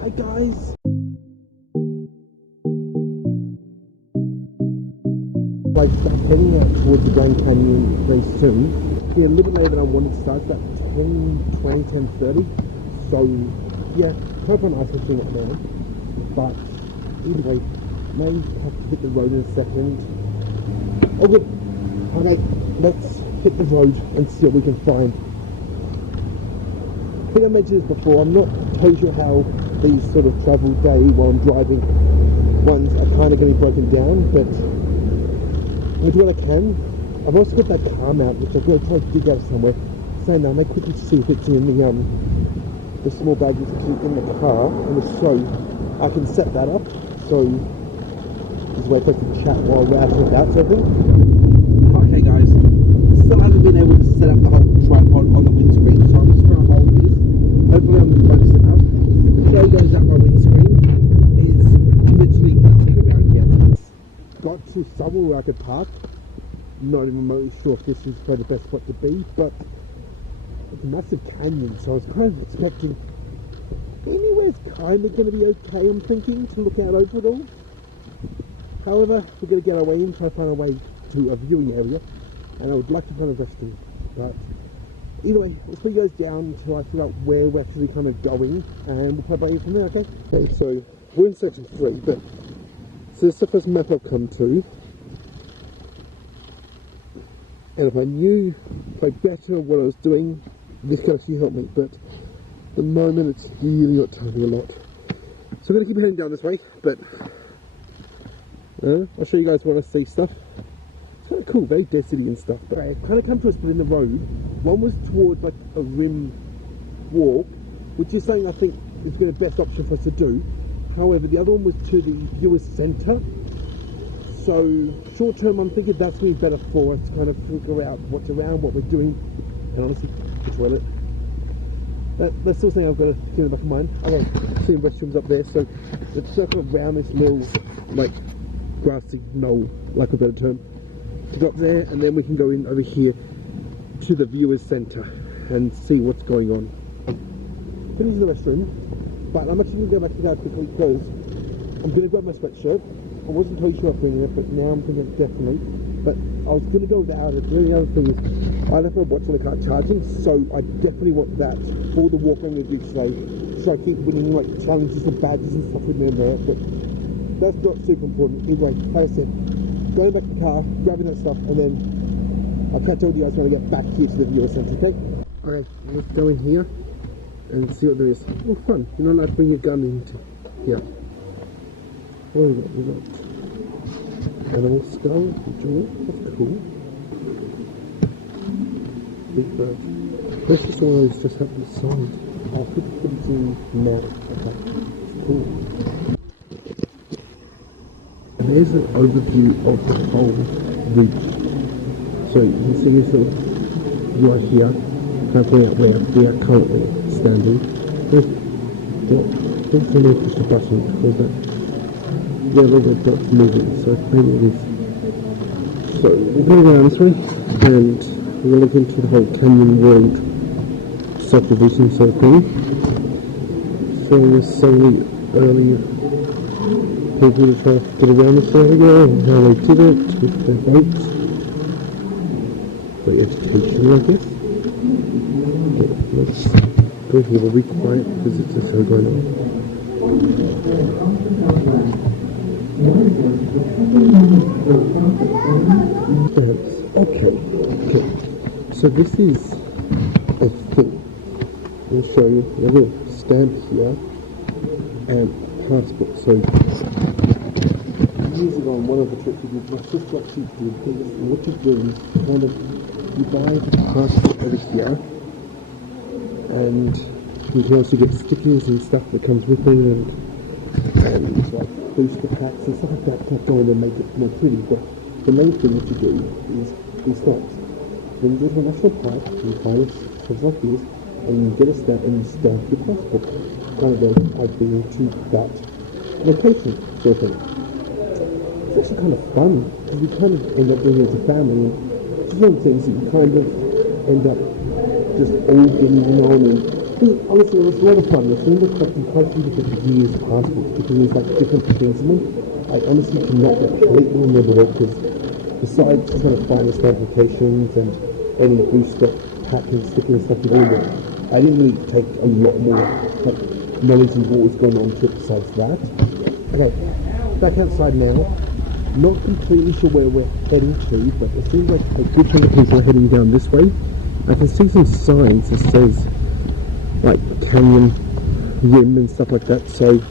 Hi guys! Like, I'm heading out towards the Grand Canyon very soon. Yeah, a little bit later than I wanted to start, about 10:20, 10:30. So, yeah, hope on ice fishing right now. But, either way, may have to hit the road in a second. Oh good, okay, let's hit the road and see what we can find. I think I mentioned this before, I'm not totally sure how these sort of travel day while I'm driving ones are kind of going to be broken down, but I'll do what I can. I've also got that car mount, which I'm going to try to dig out somewhere. Saying that, I may quickly see if it's in the small bag is actually in the car, and if so, I can set that up. So, this is a way for us to chat while we're out and about, so I think. Okay guys, still haven't been able to set up the whole tripod on the windscreen, so I'm just going to hold this. Hopefully I'm close enough. The show goes up my windscreen is literally nothing around yet. Got to somewhere where I could park. Not even remotely sure if this is the best spot to be, but it's a massive canyon, so I was kind of expecting anywhere's kind of going to be okay, I'm thinking, to look out over it all. However, we're going to get our way in, try to find our way to a viewing area, and I would like to find a resting, but either way, let's put you guys down until I figure out where we're actually kind of going, and we'll play by ear from there, okay? Okay, so we're in section 3, but so this is the first map I've come to, and if I knew, if I better what I was doing, this could actually help me, but at the moment it's really not telling me a lot. So I'm going to keep heading down this way, but I'll show you guys when I see stuff. It's kind of cool, very deserty and stuff. But I kind of come to a split in the road. One was towards like a rim walk, which is something I think is going to be the best option for us to do. However, the other one was to the viewer's centre. So short term, I'm thinking that's going to be better for us to kind of figure out what's around, what we're doing, and honestly, the toilet. That's still something I've got to keep in the back of mind. Okay, seeing restrooms up there, so let's circle around this little like grassy knoll, like a better term, to go up there, and then we can go in over here to the viewer's centre and see what's going on. This is the restroom, but I'm actually going to go back to that quickly because I'm going to grab my sweatshirt. I wasn't totally sure of bringing it, but now I'm thinking definitely. But I was going to go without it. The other thing is, I left my watch on the car charging, so I definitely want that for the walk I'm going to do today. So I keep winning like challenges and badges and stuff with me in there, but that's not super important. Anyway, like I said, going back to the car, grabbing that stuff, and then I'll catch all you guys when I get back here to the viewer centre, okay? Okay, let's go in here and see what there is. Oh, fun. You're not allowed to bring your gun into here. What have we got? Animal skull, jewel, that's cool. Big bird. This is the one that's just up the side. I'll put it into now. Okay, cool. And there's an overview of the whole reach. So you can see this little right here, kind of out where we are currently standing. There's the little push the button, there's that yellow red dot moving, so maybe it is. So we're going around this way, and we're going to look into the whole Canyon World subdivision sort of thing. Showing us some of the early people who try to get around this area and how they did it with their boats. Very educational, I guess. Okay, let's go here, we'll be quiet because it's just so going on. Okay, so this is a thing. I'll show you a little stamp here and a passport. So years ago on one of the trips we did, my sister actually did this, and what you do is kind of, you buy the passport over here, and you can also get stickers and stuff that comes with it, and like booster packs and stuff like that to go in and make it more pretty. But the main thing that you do is these stamps. When you go to a national park, you find stuff like this, and you get a stamp and you stamp your passport. Kind of like I've been to that location sort of thing. It's actually kind of fun because we kind of end up doing it as a family, and it's one of the things that you kind of end up just all getting on and Honestly, it was a lot of fun. It seemed like you quite a few different years passports because there's like different things in them. I honestly cannot completely remember it all because besides trying to find the notifications and any booster pack and sticker and stuff with all that, I didn't really take a lot more like knowledge of what was going on to it besides that. Okay, back outside now. Not completely sure where we're heading to, but it seems like a good chunk of people are heading down this way. I can see some signs that says like canyon rim and stuff like that, so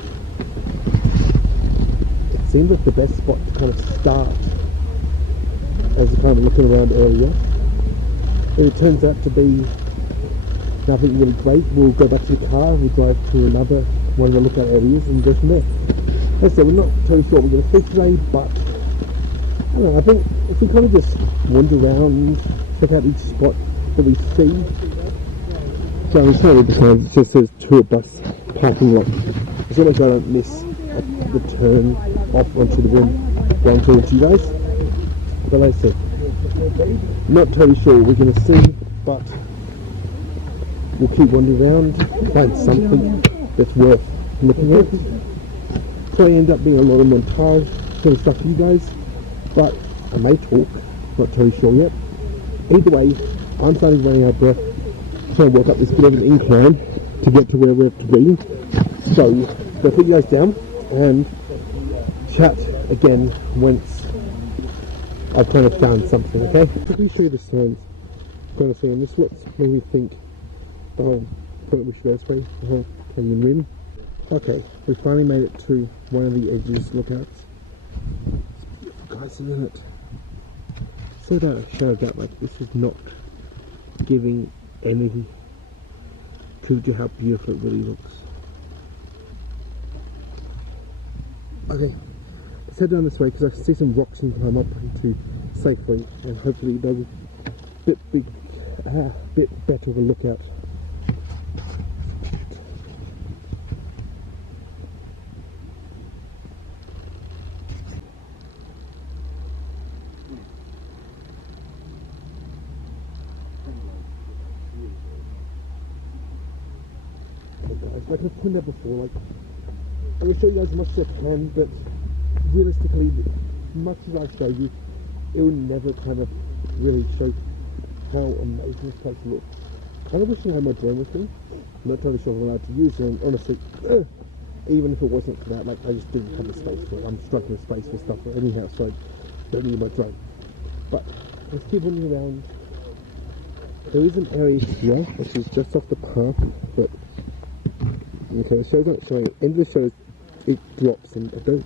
it seems like the best spot to kind of start as you're kind of looking around area. If it turns out to be nothing really great, we'll go back to the car, we'll drive to another one of the lookout areas and go from there. As I said, we're not totally sure what we're going to see today, but I don't know, I think if we kind of just wander around, check out each spot that we see. So I'm trying to read the signs, it just says tour bus parking lot. As long as I don't miss the turn off onto the rim while I'm talking to you guys. But like I said, not totally sure what we're going to see, but we'll keep wandering around, find something that's worth looking at. Probably end up being a lot of montage sort of stuff for you guys, but I may talk, not totally sure yet. Either way, I'm starting running out of breath, trying to walk up this bit of an incline to get to where we have to be. So, go put you guys down and chat again once I've kind of found something, okay? Quickly show you the signs kind of thing, and this looks made me think, oh, probably we should go this way, Canyon Rim. Okay, we finally made it to one of the edges lookouts. It's beautiful, guys, isn't it? So that I showed that, like, this is not giving any clue to how beautiful it really looks. Okay, let's head down this way because I can see some rocks and climb up into safely, and hopefully they'll be a bit better of a lookout. Like I've pointed out before, like I'm gonna show you guys as much as I can, but realistically, much as I show you, it will never kind of really show how amazing this place looks. Kind of wishing I had my drone with me. I'm not totally sure if I'm allowed to use it, and honestly, even if it wasn't for that, like I just didn't have the space for it. I'm struggling with space for stuff anyhow, so I don't need my drone. But let's keep wandering around. There is an area here, which is just off the path, but okay, the show's not showing. End of the show, it drops, and I don't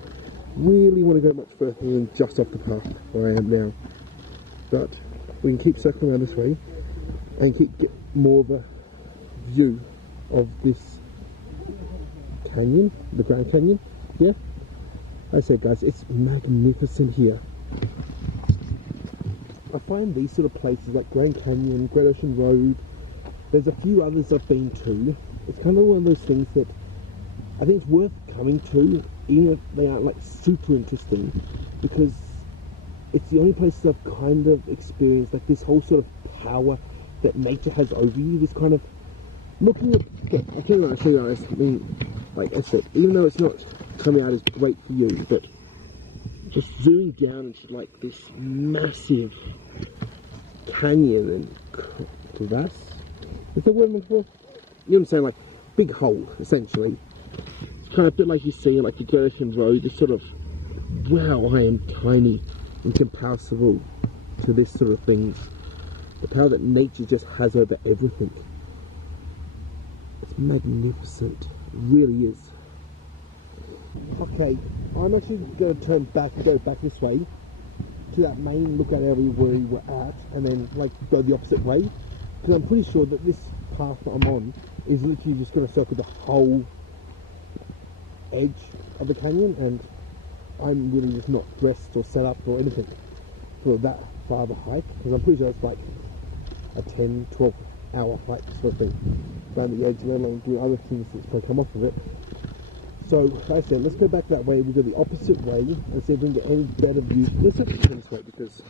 really want to go much further than just off the path where I am now. But we can keep circling around this way and get more of a view of this canyon, the Grand Canyon. Yeah, like I said, guys, it's magnificent here. I find these sort of places like Grand Canyon, Great Ocean Road, there's a few others I've been to. It's kind of one of those things that I think it's worth coming to, even if they aren't like super interesting, because it's the only places I've kind of experienced like this whole sort of power that nature has over you. This kind of looking at, I can't actually honest, I mean, like I said, even though it's not coming out as great for you, but just zooming down into like this massive canyon and crevasse, is that what I'm looking for? You know what I'm saying, like big hole essentially. It's kind of a bit like you see in like the Great Ocean Road, this sort of, wow, I am tiny and comparable to this sort of things. The power that nature just has over everything. It's magnificent, it really is. Okay, I'm actually going to turn back, go back this way to that main lookout area where we were at, and then like go the opposite way, because I'm pretty sure that this path that I'm on is literally just going to circle the whole edge of the canyon, and I'm really just not dressed or set up or anything for that far of a hike, because I'm pretty sure it's like a 10-12 hour hike sort of thing down the edge, let alone do other things that's going to come off of it. So, like I said, let's go back that way. We go the opposite way and see if we can get any better view. Let's have to turn this way because,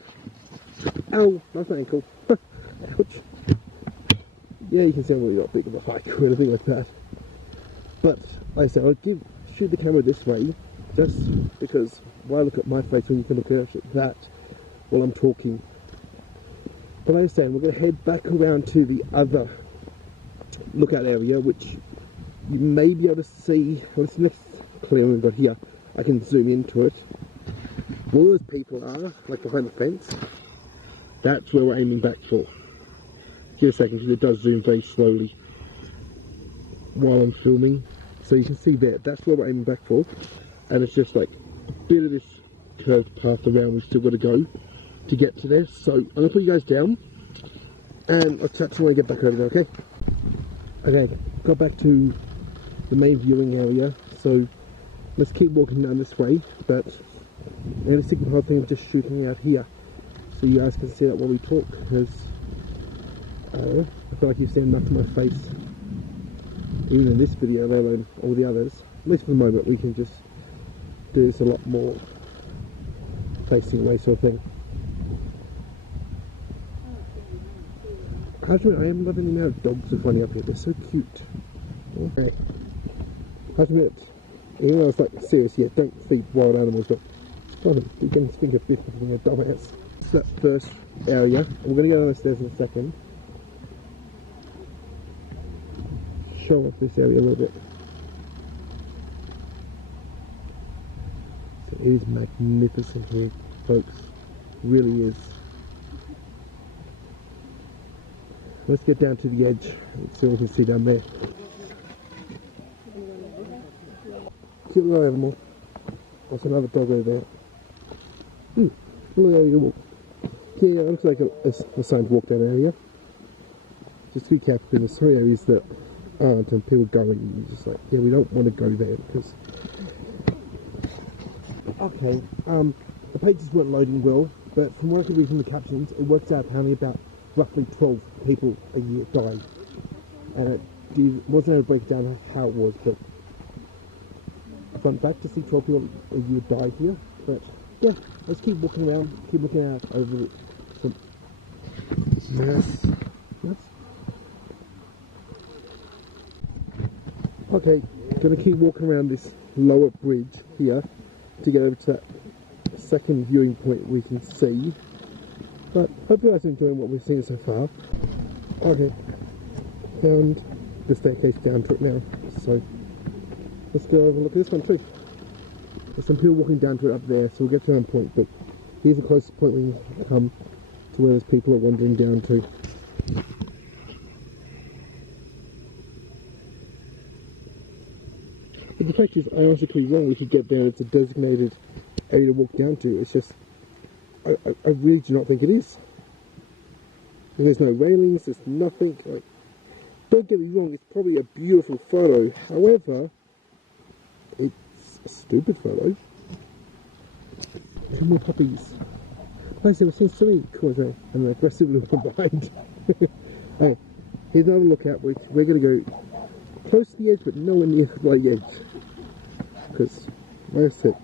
ow, that's my ankle. Ouch. Yeah, you can see I'm really not big of a hiker or anything like that. But like I said, I'll shoot the camera this way, just because why look at my face when you can look at that while I'm talking. But like I said, we're going to head back around to the other lookout area, which you may be able to see. Well, this next clearing we've got here, I can zoom into it. Where those people are, like behind the fence, that's where we're aiming back for. Give a second, because it does zoom very slowly while I'm filming. So you can see there, that's where we're aiming back for. And it's just like a bit of this curved path around we've still got to go to get to there. So I'm going to put you guys down and I'll chat to you when I get back over there, okay? Okay, got back to the main viewing area. So let's keep walking down this way, but I'm going to stick the whole thing of just shooting out here so you guys can see that while we talk, because I feel like you've seen enough of my face even in this video, let alone all the others. At least for the moment we can just do this a lot more facing away sort of thing. I am loving the amount of dogs are running up here, they're so cute. Okay. I have to admit, even though I was like serious, yeah, don't feed wild animals, but God, you can think of this as being a dumbass. It's that first area. We're going to go down the stairs in a second. Show off this area a little bit. So it is magnificent here, folks. It really is. Let's get down to the edge and see what we can see down there. Cute little animal. There's another dog over there. Little area walk. Yeah, it looks like a sign to walk that area. Just to be careful, because there's 3 areas that aren't, and people going, and you're just like, yeah, we don't want to go there, because... Okay, the pages weren't loading well, but from what I can read from the captions, it works out apparently about roughly 12 people a year die. And it wasn't able to break down how it was, but fun fact, to see 12 people a year die here. But yeah, let's keep walking around, keep looking out over some mass. Okay, gonna keep walking around this lower bridge here to get over to that second viewing point we can see. But hope you guys are enjoying what we've seen so far. Okay, found the staircase down to it now, so let's go have a look at this one too. There's some people walking down to it up there, so we'll get to that point, but here's the closest point we can come to where those people are wandering down to. But the fact is, I honestly could be wrong. We could get there, it's a designated area to walk down to. It's just, I really do not think it is. And there's no railings, there's nothing. Like, don't get me wrong, it's probably a beautiful photo. However, it's a stupid photo. 2 more puppies. Like I said, we've seen so many cars and an aggressive little one behind. Hey, here's another lookout, which we're going to go close to the edge, but nowhere near the bloody edge. Because, like I said,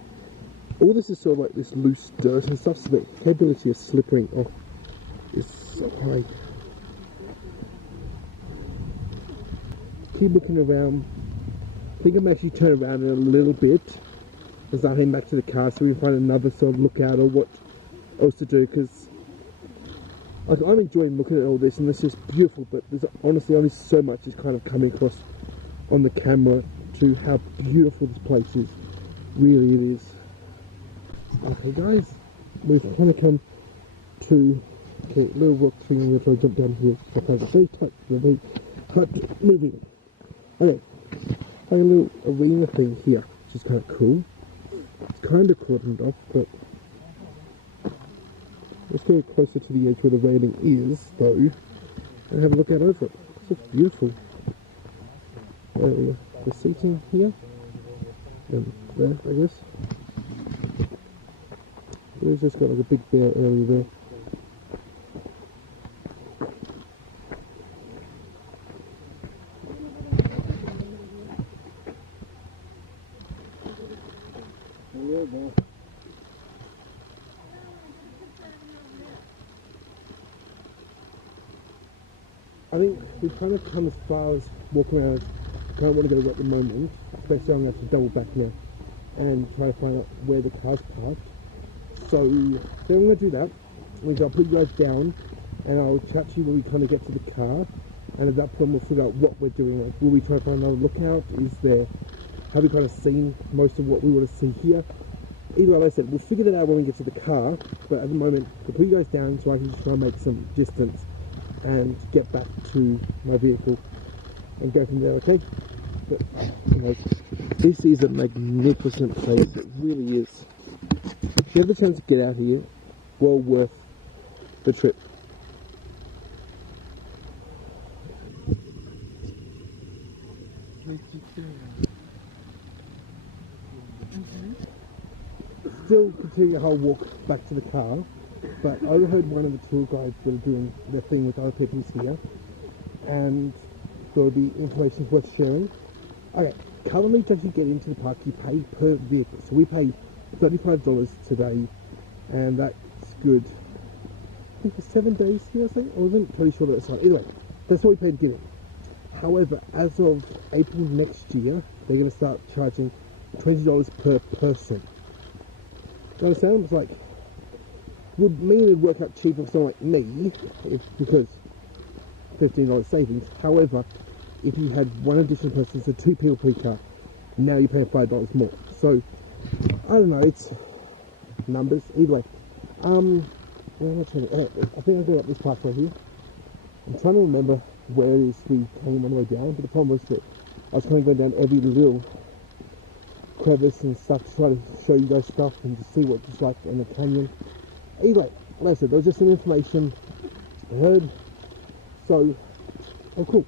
all this is sort of like this loose dirt and stuff, so the capability of slipping off is so high. Keep looking around. I think I'm actually turn around in a little bit as I head back to the car, so we can find another sort of lookout or what else to do, because like, I'm enjoying looking at all this and it's just beautiful, but there's honestly only so much is kind of coming across on the camera to how beautiful this place is. Really it is. Okay guys, we've kind of come to a little rock thing. I'm going to try to jump down here. I find it very tight, very hard moving. Okay, a little arena thing here, which is kind of cool. It's kind of cordoned off, but let's go closer to the edge where the railing is, though, and have a look out over it. It's just beautiful. The seating here, and there, I guess. We've just got like a big bear area there. I think we've kind of come as far as walking around. I don't want to go at the moment, especially I'm going to have to double back now and try to find out where the car's parked. So then we're going to do that. I'll put you guys down and I'll chat to you when we kind of get to the car, and at that point we'll figure out what we're doing. Like, will we try to find another lookout? Have we kind of seen most of what we want to see here? Either way, like I said, we'll figure that out when we get to the car, but at the moment I'll put you guys down so I can just try and make some distance and get back to my vehicle and go from there, okay? But, you know, this is a magnificent place, it really is. If you have the chance to get out here, well worth the trip. Still continue the whole walk back to the car, but I overheard one of the tour guides that are doing their thing with other people here, and there'll be information worth sharing. Okay, currently to actually get into the park you pay per vehicle, so we paid $35 today, and that's good. I think for 7 days here, I think. I wasn't totally sure that time. Anyway, that's what we paid to get in. However, as of April next year, they're going to start charging $20 per person. Do you understand? It's like, would mean it'd work out cheaper for someone like me, because $15 savings. However, if you had one additional person, so 2 people per car, now you're paying $5 more. So, I don't know, it's numbers. Either way, where am I trying to, I think I'll go up this path right here. I'm trying to remember where it is we came on the way down, but the problem was that I was kind of going down every little crevice and stuff to try to show you guys stuff and to see what it's like in the canyon. Either way, like I said, there was just some information I heard. So, oh cool.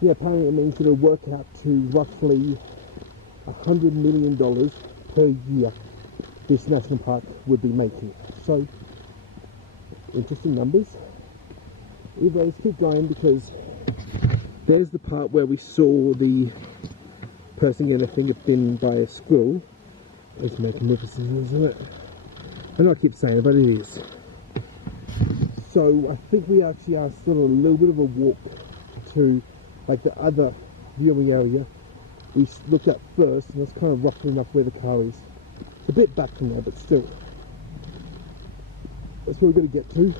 Yeah, apparently it means it'll work out to roughly $100 million per year this national park would be making. So, interesting numbers. Either way, let's keep going, because there's the part where we saw the person getting their finger bitten by a squirrel. It's magnificent, isn't it? I know I keep saying it, but it is. So I think we actually are still a little bit of a walk to like the other viewing area we looked at first, and that's kind of roughly enough where the car is. It's a bit back from there, but still. That's where we're going to get to.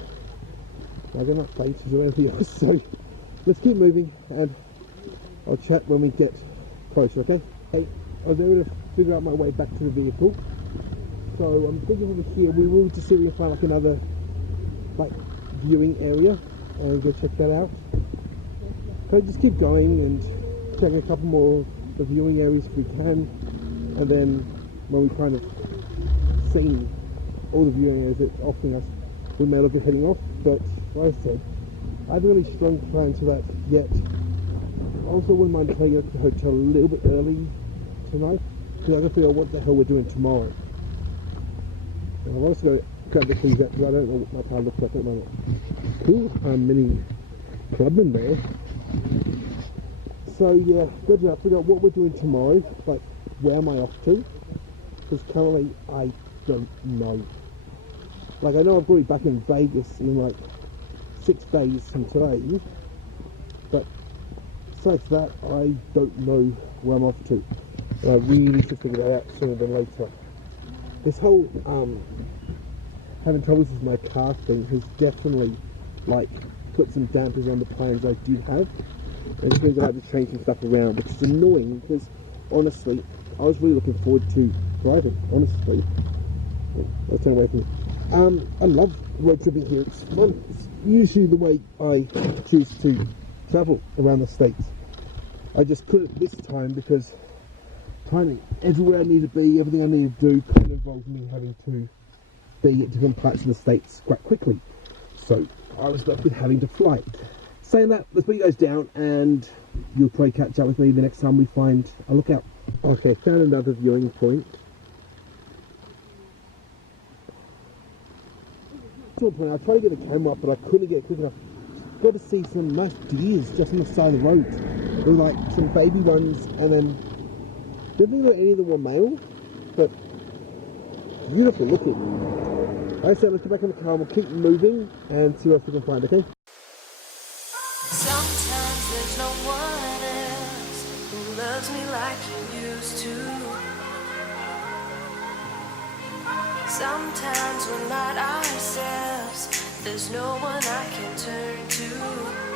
I don't have faces or anything else, so let's keep moving and I'll chat when we get closer, okay? Hey, I was able to figure out my way back to the vehicle, so I'm thinking over here we will just see if we can find like another like viewing area and go check that out. Okay, just keep going and check a couple more of the viewing areas if we can, and then when we've kind of seen all the viewing areas that's offering us, we may look at heading off. But like I said, I haven't really strong plans for that yet. I also wouldn't mind taking us to the hotel a little bit early tonight, because I can figure out what the hell we're doing tomorrow. And I've also got to grab the keys out, because I don't know what my car looks like at the moment. Cool, mini clubman there. So yeah, good to figure out what we're doing tomorrow, like where am I off to, because currently I don't know. Like, I know I've got to be back in Vegas in like 6 days from today, but besides that, I don't know where I'm off to. And I really should figure that out sooner than later. This whole having troubles with my car thing has definitely like put some dampers on the plans I do have. And it means I have to change some stuff around, which is annoying because honestly, I was really looking forward to driving, honestly. Let's turn away from me. I love road tripping here. It's fun. It's usually the way I choose to travel around the States. I just couldn't this time because timing, everywhere I need to be, everything I need to do could involve me having to be at different parts of the States quite quickly. So I was left with having to fly. Saying that, let's put you guys down and you'll probably catch up with me the next time we find a lookout. Okay, found another viewing point. I tried to get the camera up, but I couldn't get it quick enough. Got to see some nice deers just on the side of the road. There were like some baby ones, and then didn't think that any of them were male, but beautiful looking. Alright, so let's get back in the car and we'll keep moving and see what else we can find, okay? Sometimes loves me like you used to. Sometimes we're not ourselves. There's no one I can turn to.